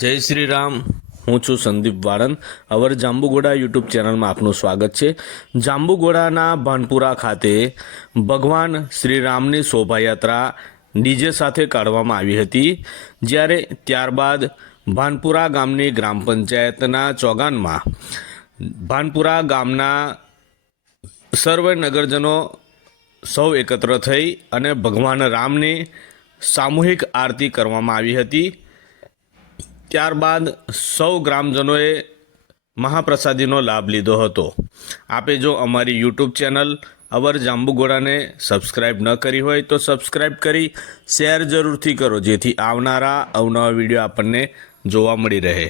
જય શ્રી રામ હું છું સંદીપ વાળંદ. અવર જાંબુગોડા યુટ્યુબ ચેનલમાં આપનું સ્વાગત છે. જાંબુગોડાના ભાનપુરા ખાતે ભગવાન શ્રી રામની શોભાયાત્રા ડીજે સાથે કાઢવામાં આવી હતી. જ્યારે ત્યારબાદ ભાનપુરા ગામની ગ્રામ પંચાયતના ચોગાનમાં ભાનપુરા ગામના સર્વે નગરજનો સૌ એકત્ર થઈ અને ભગવાન રામની સામૂહિક આરતી કરવામાં આવી હતી. ત્યારબાદ સૌ ગ્રામજનોએ મહાપ્રસાદીનો લાભ લીધો હતો. આપે જો અમારી યુટ્યુબ ચેનલ અવર જાંબુગોળાને સબસ્ક્રાઇબ ન કરી હોય તો સબસ્ક્રાઇબ કરી શેર જરૂરથી કરો જેથી આવનારા અવનવા વીડિયો આપણને જોવા મળી રહે.